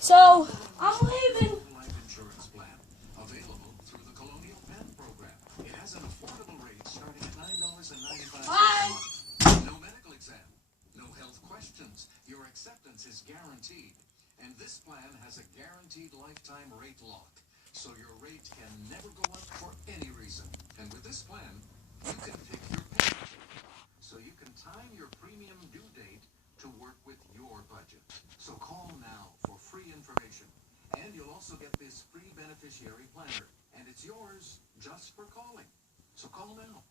So, I'm leaving. Life insurance plan available through the Colonial Penn program. It has an affordable rate starting at $9.95 a month. No medical exam, no health questions. Your acceptance is guaranteed. And this plan has a guaranteed lifetime rate lock. So your rate can never go up for any reason. And with this plan, you can pick your payment. So you can time your premium due date to work with your budget. So call now for free information. And you'll also get this free beneficiary planner. And it's yours just for calling. So call now.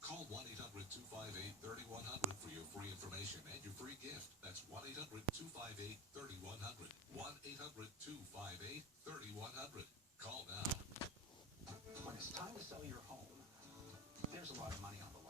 Call 1-800-258-3100 for your free information and your free gift. That's 1-800-258-3100. 1-800-258-3100. Call now. When it's time to sell your home, there's a lot of money on the line.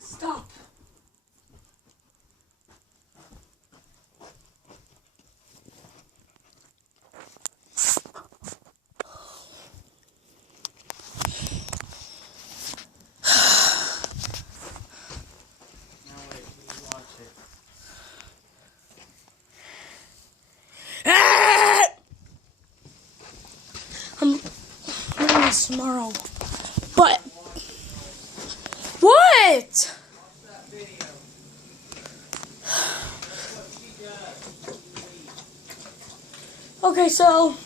Stop. I'm doing this tomorrow. But what? Okay, so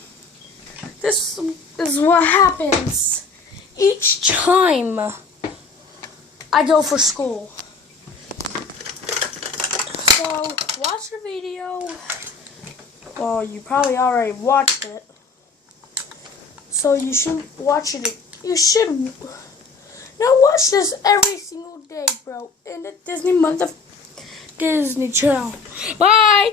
this is what happens each time I go for school. So watch the video. Well, you probably already watched it. So you should watch it. You should watch this every single day, bro. In the Disney Channel. Bye.